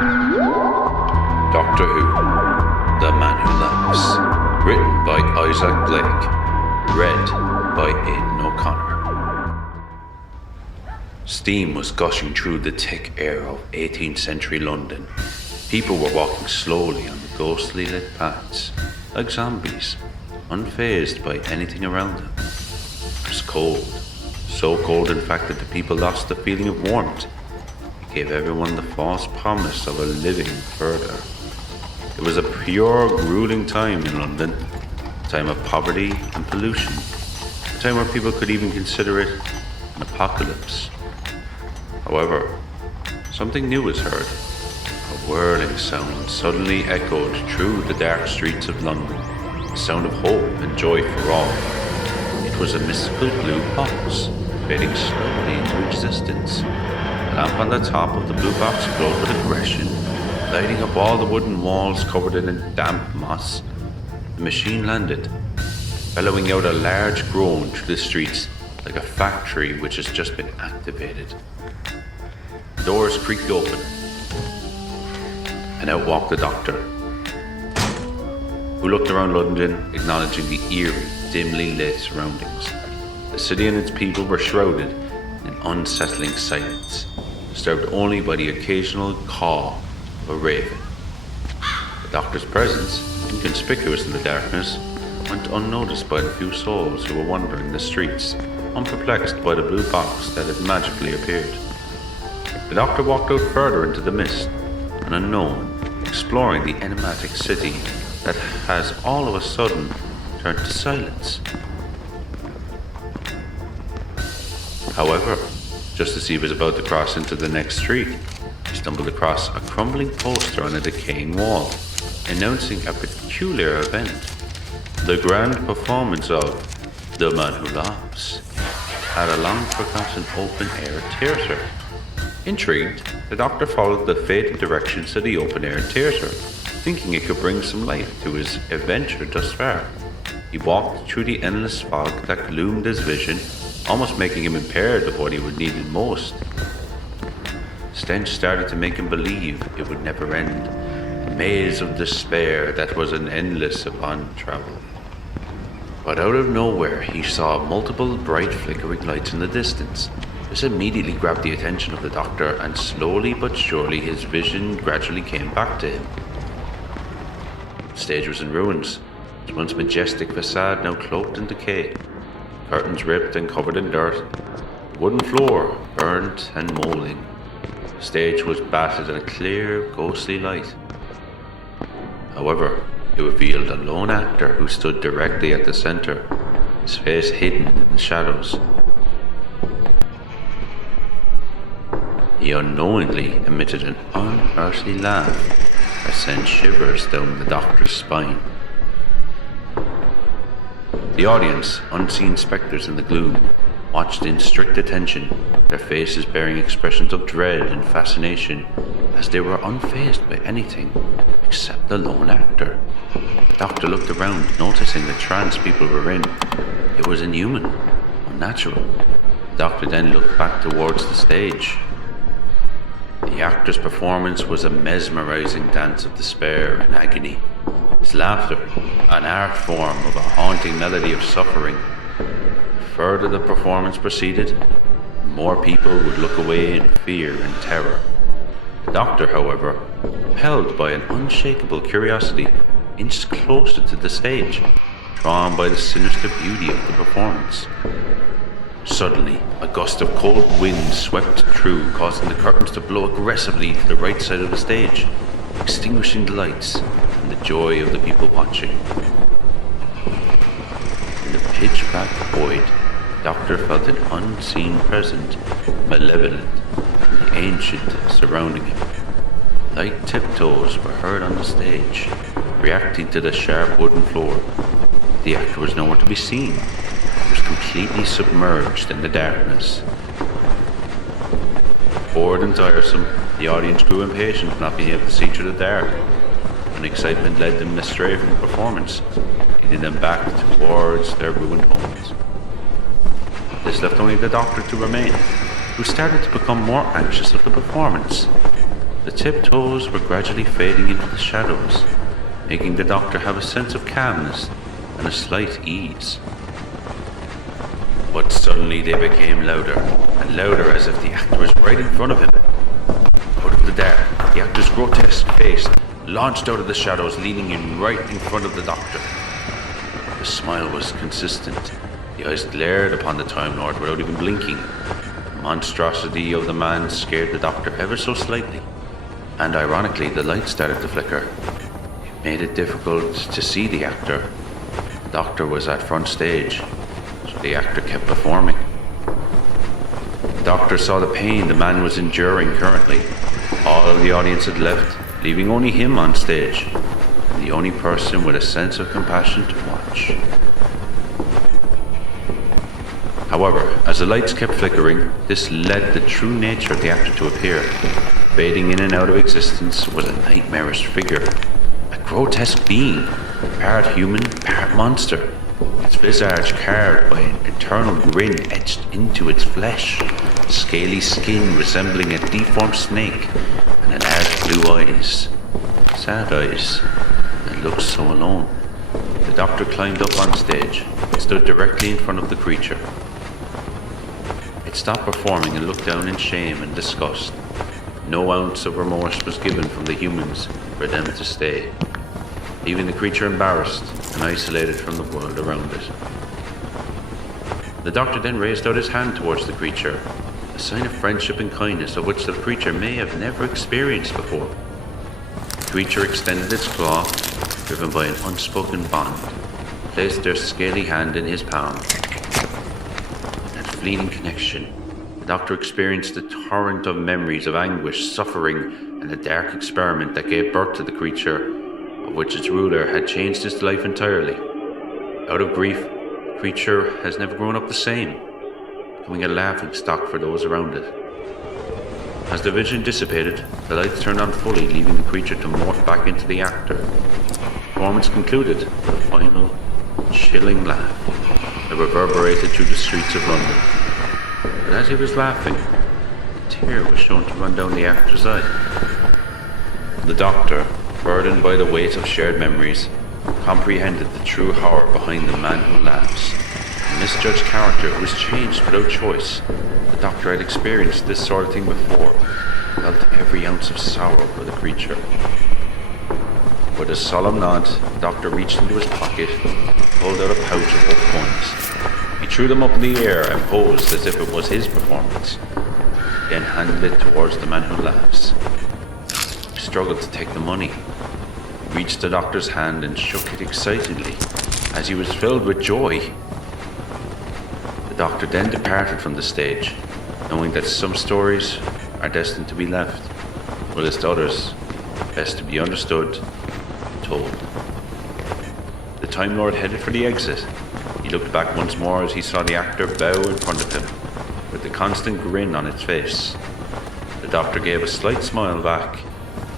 Doctor Who, The Man Who Laughs. Written by Isaac Blake. Read by Aidan O'Connor. Steam was gushing through the thick air of 18th century London. People were walking slowly on the ghostly lit paths, like zombies, unfazed by anything around them. It was cold, so cold in fact that the people lost the feeling of warmth. It gave everyone the false promise of a living further. It was a pure, grueling time in London, a time of poverty and pollution, a time where people could even consider it an apocalypse. However, something new was heard. A whirling sound suddenly echoed through the dark streets of London, a sound of hope and joy for all. It was a mystical blue box, fading slowly into existence. The lamp on the top of the blue box glowed with aggression, lighting up all the wooden walls covered in damp moss. The machine landed, bellowing out a large groan through the streets like a factory which has just been activated. The doors creaked open, and out walked the Doctor, who looked around London, acknowledging the eerie, dimly lit surroundings. The city and its people were shrouded in unsettling silence, disturbed only by the occasional caw of a raven. The Doctor's presence, inconspicuous in the darkness, went unnoticed by the few souls who were wandering the streets, unperplexed by the blue box that had magically appeared. The Doctor walked out further into the mist, an unknown, exploring the enigmatic city that has all of a sudden turned to silence. However, just as he was about to cross into the next street, he stumbled across a crumbling poster on a decaying wall, announcing a peculiar event: the grand performance of The Man Who Laughs at a long-forgotten open-air theatre. Intrigued, the Doctor followed the faded directions to the open-air theatre, thinking it could bring some life to his adventure thus far. He walked through the endless fog that gloomed his vision, almost making him impaired of what he would need most. Stench started to make him believe it would never end, a maze of despair that was an endless upon travel. But out of nowhere, he saw multiple bright flickering lights in the distance. This immediately grabbed the attention of the Doctor, and slowly but surely his vision gradually came back to him. The stage was in ruins, its once majestic facade now cloaked in decay, curtains ripped and covered in dirt, the wooden floor burnt and moulding. The stage was bathed in a clear, ghostly light. However, it revealed a lone actor who stood directly at the center, his face hidden in the shadows. He unknowingly emitted an unearthly laugh that sent shivers down the Doctor's spine. The audience, unseen spectres in the gloom, watched in strict attention, their faces bearing expressions of dread and fascination, as they were unfazed by anything except the lone actor. The Doctor looked around, noticing the trance people were in. It was inhuman, unnatural. The Doctor then looked back towards the stage. The actor's performance was a mesmerizing dance of despair and agony. His laughter, an art form of a haunting melody of suffering. The further the performance proceeded, the more people would look away in fear and terror. The Doctor, however, compelled by an unshakable curiosity, inched closer to the stage, drawn by the sinister beauty of the performance. Suddenly, a gust of cold wind swept through, causing the curtains to blow aggressively to the right side of the stage, extinguishing the lights and the joy of the people watching. In the pitch-black void, the Doctor felt an unseen presence, malevolent and ancient, surrounding him. Light tiptoes were heard on the stage, reacting to the sharp wooden floor. The actor was nowhere to be seen. He was completely submerged in the darkness. Bored and tiresome, the audience grew impatient of not being able to see through the dark, and excitement led them astray from the performance, leading them back towards their ruined homes. This left only the Doctor to remain, who started to become more anxious of the performance. The The tiptoes were gradually fading into the shadows, making the doctor have a sense of calmness and a slight ease. But suddenly they became louder and louder, as if the actor was right in front of him. Out of the dark, the actor's grotesque face launched out of the shadows, leaning in right in front of the doctor. The smile was consistent. The eyes glared upon the Time Lord without even blinking. The monstrosity of the man scared the doctor ever so slightly. And ironically, the light started to flicker. It made it difficult to see the actor. The doctor was at front stage, so the actor kept performing. The doctor saw the pain the man was enduring currently. All of the audience had left, leaving only him on stage, and the only person with a sense of compassion to watch. However, as the lights kept flickering, this led the true nature of the actor to appear. Fading in and out of existence was a nightmarish figure, a grotesque being, part human, part monster, its visage carved by an eternal grin etched into its flesh, scaly skin resembling a deformed snake, and large blue eyes, sad eyes, that looked so alone. The doctor climbed up on stage and stood directly in front of the creature. It stopped performing and looked down in shame and disgust. No ounce of remorse was given from the humans for them to stay, leaving the creature embarrassed and isolated from the world around it. The doctor then raised out his hand towards the creature, a sign of friendship and kindness of which the creature may have never experienced before. The creature extended its claw, driven by an unspoken bond, placed their scaly hand in his palm. That fleeting connection, the doctor experienced a torrent of memories of anguish, suffering, and a dark experiment that gave birth to the creature, of which its ruler had changed his life entirely. Out of grief, the creature has never grown up the same, becoming a laughingstock for those around it. As the vision dissipated, the lights turned on fully, leaving the creature to morph back into the actor. The performance concluded with a final, chilling laugh that reverberated through the streets of London. But as he was laughing, a tear was shown to run down the actor's eye. The doctor, burdened by the weight of shared memories, comprehended the true horror behind the man who laughs. A misjudged character who was changed without choice. The doctor had experienced this sort of thing before, felt every ounce of sorrow for the creature. With a solemn nod, the doctor reached into his pocket and pulled out a pouch of old coins. He threw them up in the air and posed as if it was his performance, then handed it towards the man who laughs. He struggled to take the money. He reached the doctor's hand and shook it excitedly, as he was filled with joy. The doctor then departed from the stage, knowing that some stories are destined to be left, whilst others best to be understood and told. The Time Lord headed for the exit. He looked back once more as he saw the actor bow in front of him, with the constant grin on its face. The doctor gave a slight smile back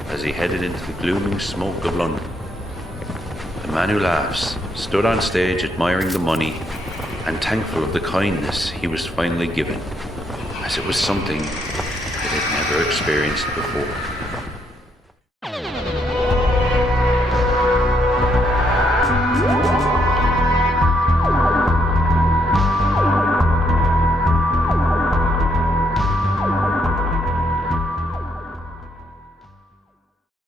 as he headed into the glooming smoke of London. The man who laughs stood on stage admiring the money and thankful of the kindness he was finally given, as it was something that he had never experienced before.